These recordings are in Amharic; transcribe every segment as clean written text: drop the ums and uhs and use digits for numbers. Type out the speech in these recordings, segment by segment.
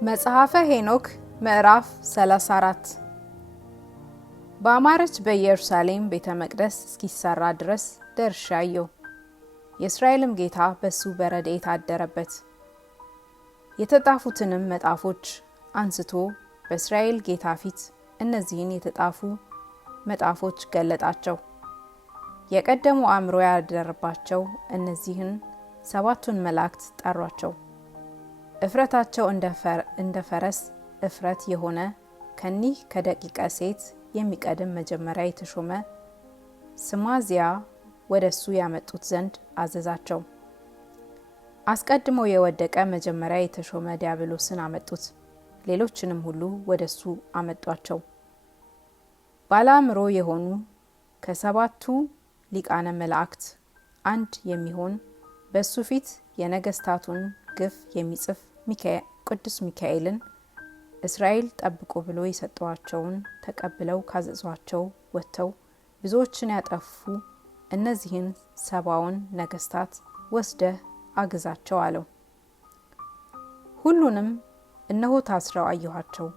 መጽሐፈ ሄኖክ ምዕራፍ 34 በአማረች በኢየሩሳሌም ቤተ መቅደስ እስኪሰራ ድረስ ደርሻየሁ። የእስራኤልም ጌታ በሱ በረድኤት አደረበት። የተጣፉትንም መጣፎች አንስቶ በእስራኤል ጌታ ፊት እነዚህን የተጣፉ መጣፎች ገለጣቸው። የቀደሙ አእምሮ ያደረባቸው እነዚህን ሰባቱን መላእክት ጠሯቸው። እፍረታቸው እንደ ፈረስ እፍረት የሆነ ከኒህ ከደቂቀ ሴት የሚቀድም መጀመሪያ የተሾመ ስማዚያ ወደሱ ያመጡት ዘንድ አዘዛቸው። አስቀድሞ የወደቀ መጀመሪያ የተሾመ ዲያብሎስን አመጡት። ሌሎችንም ሁሉ ወደሱ አመጧቸው። ባለአእምሮ የሆኑ ከሰባቱ ሊቃነ መላእክት አንድ የሚሆን በሱ ፊት የነገስታቱን ግፍ የሚጽፍ ቅዱስ ሚካኤልን እስራኤል ጠብቁ ብሎ የሰጠዋቸውን ተቀብለው ካዘዟቸው ወጥተው ብዙዎችን ያጠፉ እነዚህን ሰባውን ነገስታት ወስደህ አግዛቸው አለው። ሁሉንም እነሆ ታስረው አየኋቸው።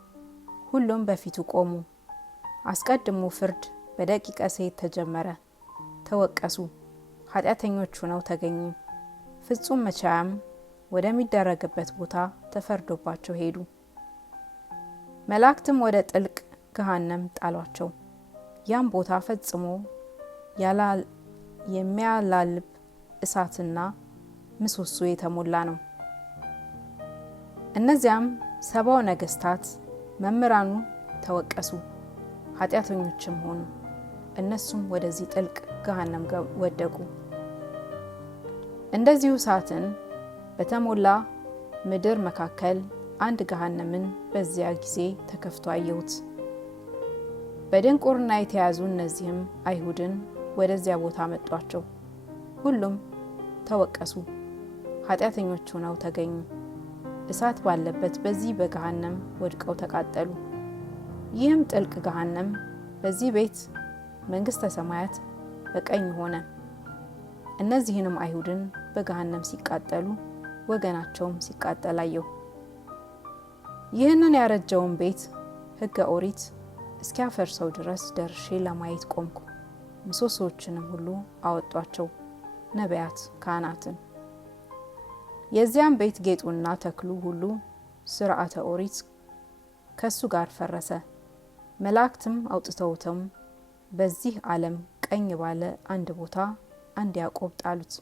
ሁሉም በፊቱ ቆሙ። አስቀድሞ ፍርድ በደቂቀ ሴት ተጀመረ። ተወቀሱ፣ ኃጢአተኞች ሆነው ተገኙ። ፍጹም መቻያም ወደሚደረግበት ቦታ ተፈርዶባቸው ሄዱ። መላእክትም ወደ ጥልቅ ገሃነም ጣሏቸው። ያም ቦታ ፈጽሞ የሚያላልብ እሳትና ምሰሶ የተሞላ ነው። እነዚያም ሰባው ነገስታት መምህራኑ ተወቀሱ፣ ኃጢአተኞችም ሆኑ። እነሱም ወደዚህ ጥልቅ ገሃነም ወደቁ። እንደዚሁ እሳትን በተሞላ ምድር መካከል አንድ ገሃነምን በዚያ ጊዜ ተከፍቶ አየሁት። በድንቁርና የተያዙ እነዚህም አይሁድን ወደዚያ ቦታ መጧቸው። ሁሉም ተወቀሱ፣ ኃጢአተኞች ሆነው ተገኙ። እሳት ባለበት በዚህ በገሃነም ወድቀው ተቃጠሉ። ይህም ጥልቅ ገሃነም በዚህ ቤት መንግስተ ሰማያት በቀኝ ሆነ። እነዚህንም አይሁድን በገሃነም ሲቃጠሉ ወገናቸውም ሲቃጠል አየሁ። ይህንን ያረጀውን ቤት ሕገ ኦሪት እስኪያፈርሰው ድረስ ደርሼ ለማየት ቆምኩ። ምሰሶዎችንም ሁሉ አወጧቸው፣ ነቢያት ካህናትን። የዚያም ቤት ጌጡና ተክሉ ሁሉ ስርዓተ ኦሪት ከሱ ጋር ፈረሰ። መላእክትም አውጥተውትም በዚህ ዓለም ቀኝ ባለ አንድ ቦታ አንድ ያዕቆብ ጣሉት።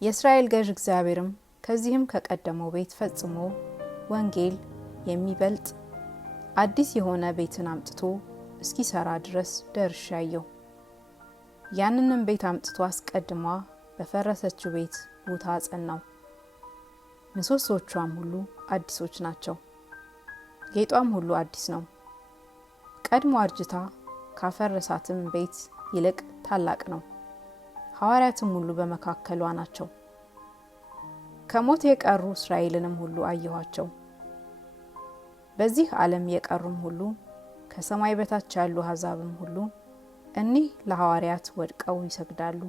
የእስራኤል ገዥ እግዚአብሔርም ከዚህም ከቀደመው ቤት ፈጽሞ ወንጌል የሚበልጥ አዲስ የሆነ ቤትን አምጥቶ እስኪሰራ ድረስ ደርሻየሁ። ያንንም ቤት አምጥቶ አስቀድማ በፈረሰችው ቤት ቦታ አጸናው። ምሰሶቿም ሁሉ አዲሶች ናቸው፣ ጌጧም ሁሉ አዲስ ነው። ቀድሞ አርጅታ ካፈረሳትም ቤት ይልቅ ታላቅ ነው። ሐዋርያትም ሁሉ በመካከሏ ናቸው። ከሞት የቀሩ እስራኤልንም ሁሉ አየኋቸው። በዚህ ዓለም የቀሩም ሁሉ ከሰማይ በታች ያሉ አሕዛብም ሁሉ እኒህ ለሐዋርያት ወድቀው ይሰግዳሉ፣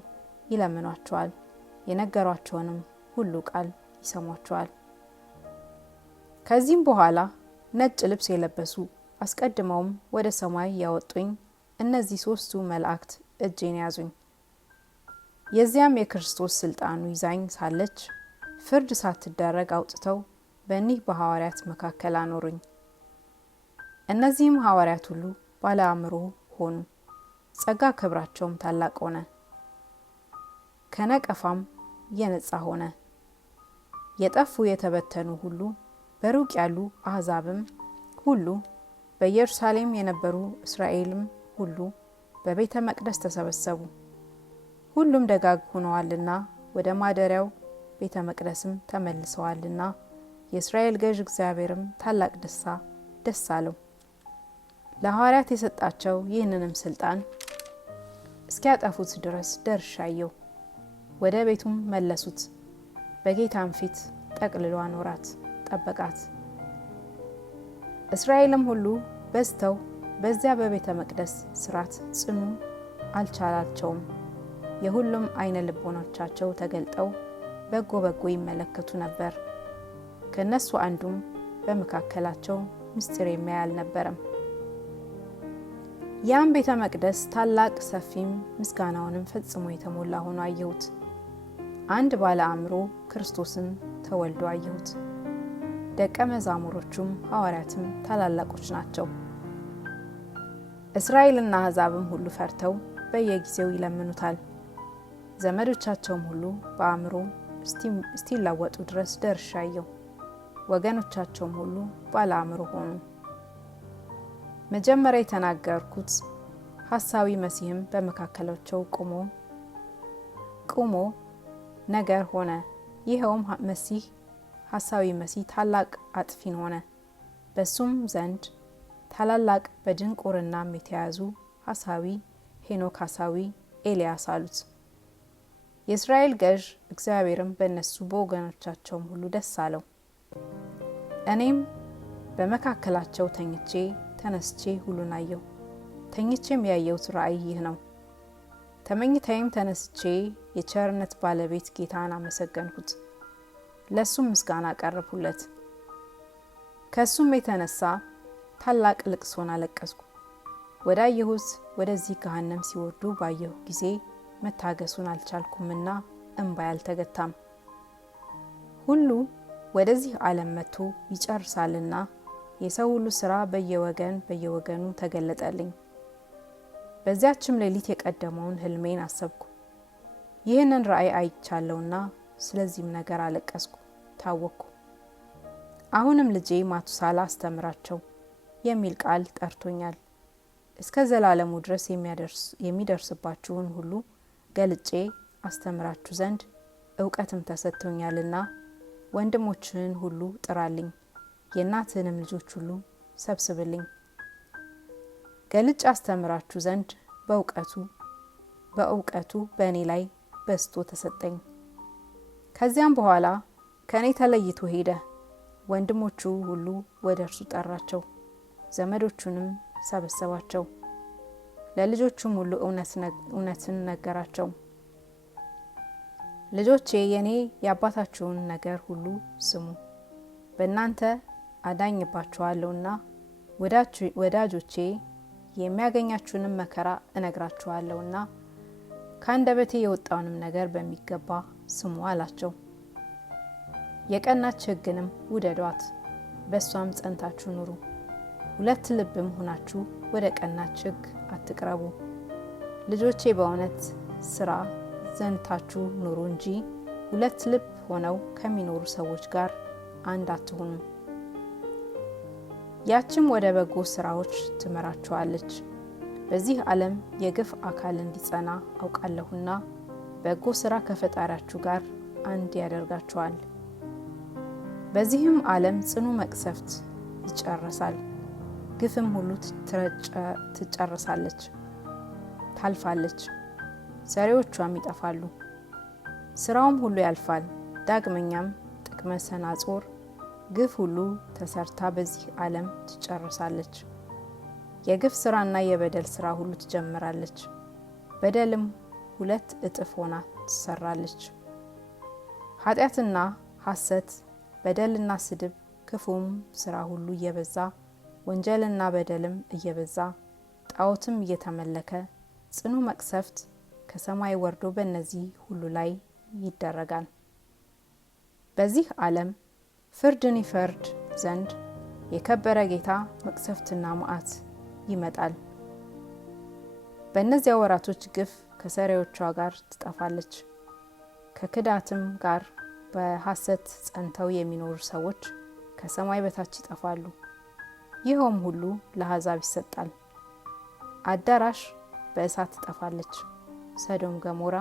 ይለምኗቸዋል፣ የነገሯቸውንም ሁሉ ቃል ይሰሟቸዋል። ከዚህም በኋላ ነጭ ልብስ የለበሱ አስቀድመውም ወደ ሰማይ ያወጡኝ እነዚህ ሶስቱ መላእክት እጄን ያዙኝ። የዚያም የክርስቶስ ስልጣኑ ይዛኝ ሳለች ፍርድ ሳትደረግ አውጥተው በእኒህ በሐዋርያት መካከል አኖሩኝ። እነዚህም ሐዋርያት ሁሉ ባለ አእምሮ ሆኑ፣ ጸጋ ክብራቸውም ታላቅ ሆነ፣ ከነቀፋም የነጻ ሆነ። የጠፉ የተበተኑ ሁሉ በሩቅ ያሉ አሕዛብም ሁሉ በኢየሩሳሌም የነበሩ እስራኤልም ሁሉ በቤተ መቅደስ ተሰበሰቡ። ሁሉም ደጋግ ሆነዋልና ወደ ማደሪያው ቤተ መቅደስም ተመልሰዋልና የእስራኤል ገዥ እግዚአብሔርም ታላቅ ደስ አለው። ለሐዋርያት የሰጣቸው ይህንንም ስልጣን እስኪያጠፉት ድረስ ደርሻየሁ። ወደ ቤቱም መለሱት። በጌታም ፊት ጠቅልሎ አኖራት፣ ጠበቃት። እስራኤልም ሁሉ በዝተው በዚያ በቤተ መቅደስ ስራት ጽኑ አልቻላቸውም። የሁሉም አይነ ልቦናቸው ተገልጠው በጎ ይመለከቱ ነበር። ከነሱ አንዱም በመካከላቸው ምስጢር የሚያይ አልነበረም። ያም ቤተ መቅደስ ታላቅ ሰፊም ምስጋናውንም ፈጽሞ የተሞላ ሆኖ አየሁት። አንድ ባለ አእምሮ ክርስቶስን ተወልዶ አየሁት። ደቀ መዛሙሮቹም ሐዋርያትም ታላላቆች ናቸው። እስራኤልና አሕዛብም ሁሉ ፈርተው በየጊዜው ይለምኑታል። ዘመዶቻቸውም ሁሉ በአእምሮ እስቲላወጡ ድረስ ደርሻየው። ወገኖቻቸውም ሁሉ ባለ አእምሮ ሆኑ። መጀመሪያ የተናገርኩት ሐሳዊ መሲህም በመካከላቸው ቆሞ ነገር ሆነ። ይኸውም መሲህ ሐሳዊ መሲህ ታላቅ አጥፊን ሆነ። በሱም ዘንድ ታላላቅ በድንቁርናም የተያዙ ሐሳዊ ሄኖክ፣ ሐሳዊ ኤልያስ አሉት። የእስራኤል ገዥ እግዚአብሔርም በእነሱ በወገኖቻቸውም ሁሉ ደስ አለው። እኔም በመካከላቸው ተነስቼ ሁሉን አየሁ። ተኝቼም ያየሁት ራእይ ይህ ነው። ተመኝታዬም ተነስቼ የቸርነት ባለቤት ጌታን አመሰገንኩት፣ ለሱም ምስጋና አቀረብሁለት። ከሱም የተነሳ ታላቅ ልቅሶን አለቀስኩ። ወዳየሁት ወደዚህ ገሃነም ሲወርዱ ባየሁ ጊዜ መታገሱን አልቻልኩምና እንባዬ አልተገታም። ሁሉ ወደዚህ ዓለም መጥቶ ይጨርሳልና የሰው ሁሉ ስራ በየወገኑ ተገለጠልኝ። በዚያችም ሌሊት የቀደመውን ህልሜን አሰብኩ። ይህንን ራእይ አይቻለውና ስለዚህም ነገር አለቀስኩ፣ ታወቅኩ። አሁንም ልጄ ማቱሳላ አስተምራቸው የሚል ቃል ጠርቶኛል። እስከ ዘላለሙ ድረስ የሚደርስባችሁን ሁሉ ገልጬ አስተምራችሁ ዘንድ እውቀትም ተሰጥቶኛልና ወንድሞችህን ሁሉ ጥራልኝ፣ የእናትህንም ልጆች ሁሉ ሰብስብልኝ። ገልጬ አስተምራችሁ ዘንድ በእውቀቱ በእኔ ላይ በስቶ ተሰጠኝ። ከዚያም በኋላ ከእኔ ተለይቶ ሄደ። ወንድሞቹ ሁሉ ወደ እርሱ ጠራቸው፣ ዘመዶቹንም ሰበሰባቸው። ለልጆቹም ሁሉ እውነትን ነገራቸው። ልጆቼ የኔ የአባታችሁን ነገር ሁሉ ስሙ፣ በእናንተ አዳኝባችኋለሁና ወዳጆቼ የሚያገኛችሁንም መከራ እነግራችኋለሁና ከአንደበቴ የወጣውንም ነገር በሚገባ ስሙ አላቸው። የቀናች ሕግንም ውደዷት፣ በእሷም ጸንታችሁ ኑሩ። ሁለት ልብም ሆናችሁ ወደ ቀናች ሕግ አትቅረቡ። ልጆቼ በእውነት ስራ ጸንታችሁ ኑሩ እንጂ ሁለት ልብ ሆነው ከሚኖሩ ሰዎች ጋር አንድ አትሁኑ። ያችም ወደ በጎ ስራዎች ትመራችኋለች። በዚህ ዓለም የግፍ አካል እንዲጸና አውቃለሁና በጎ ስራ ከፈጣሪያችሁ ጋር አንድ ያደርጋችኋል። በዚህም ዓለም ጽኑ መቅሰፍት ይጨረሳል። ግፍም ሁሉ ትጨርሳለች፣ ታልፋለች፣ ሰሪዎቿም ይጠፋሉ። ስራውም ሁሉ ያልፋል። ዳግመኛም ጥቅመ ሰናጾር ግፍ ሁሉ ተሰርታ በዚህ ዓለም ትጨርሳለች። የግፍ ስራና የበደል ስራ ሁሉ ትጀምራለች። በደልም ሁለት እጥፍ ሆና ትሰራለች። ኃጢአትና ሐሰት፣ በደልና ስድብ፣ ክፉም ስራ ሁሉ እየበዛ ወንጀልና በደልም እየበዛ ጣዖትም እየተመለከ ጽኑ መቅሰፍት ከሰማይ ወርዶ በእነዚህ ሁሉ ላይ ይደረጋል። በዚህ ዓለም ፍርድን ይፈርድ ዘንድ የከበረ ጌታ መቅሰፍትና መዓት ይመጣል። በእነዚያ ወራቶች ግፍ ከሰሪዎቿ ጋር ትጠፋለች። ከክዳትም ጋር በሐሰት ጸንተው የሚኖሩ ሰዎች ከሰማይ በታች ይጠፋሉ። ይኸውም ሁሉ ለአሕዛብ ይሰጣል። አዳራሽ በእሳት ትጠፋለች። ሰዶም ገሞራ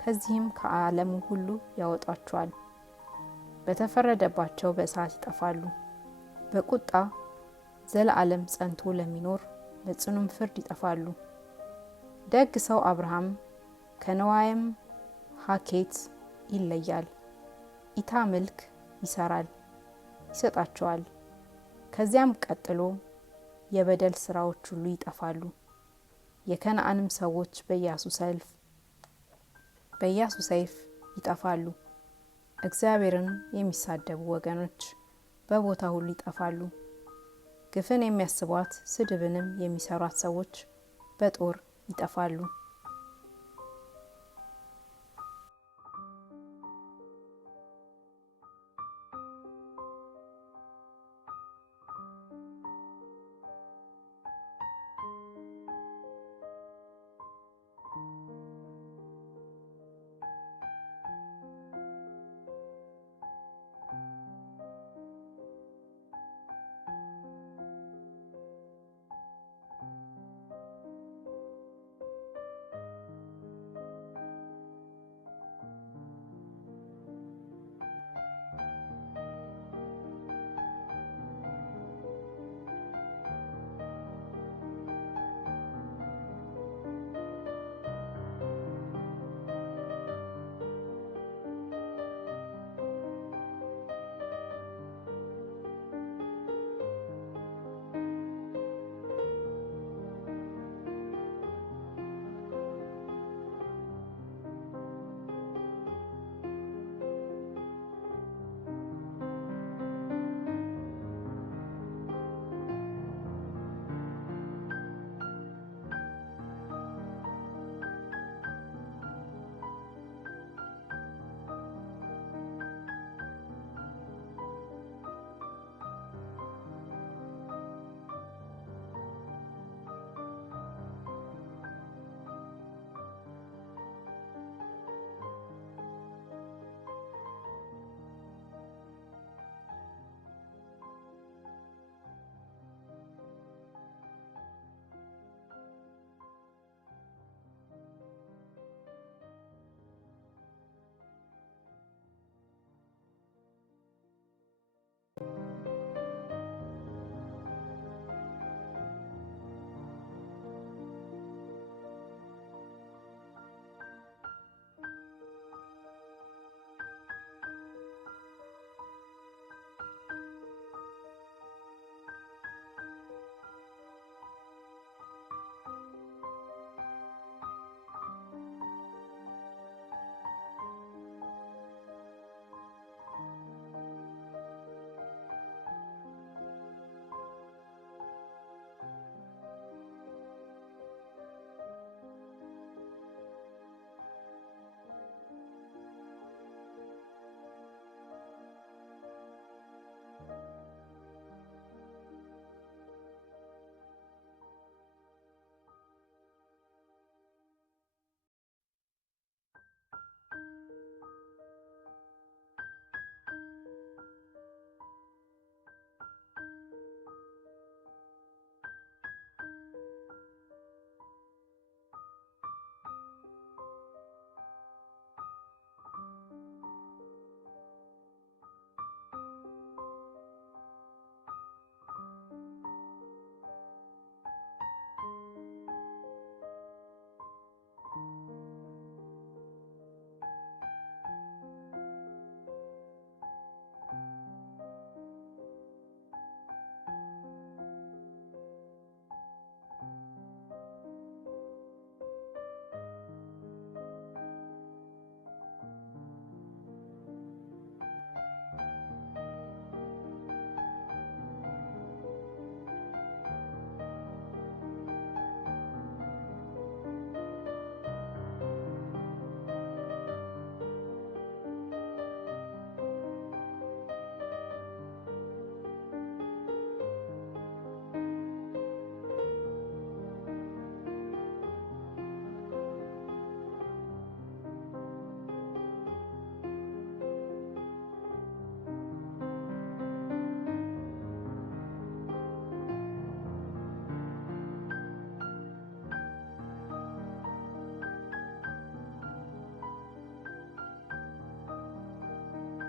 ከዚህም ከዓለሙ ሁሉ ያወጧቸዋል። በተፈረደባቸው በእሳት ይጠፋሉ። በቁጣ ዘለዓለም ጸንቶ ለሚኖር ለጽኑም ፍርድ ይጠፋሉ። ደግ ሰው አብርሃም ከነዋይም ሀኬት ይለያል። ኢታ ምልክ ይሰራል፣ ይሰጣቸዋል። ከዚያም ቀጥሎ የበደል ስራዎች ሁሉ ይጠፋሉ። የከነዓንም ሰዎች በኢያሱ ሰይፍ ይጠፋሉ። እግዚአብሔርን የሚሳደቡ ወገኖች በቦታ ሁሉ ይጠፋሉ። ግፍን የሚያስቧት ስድብንም የሚሰሯት ሰዎች በጦር ይጠፋሉ።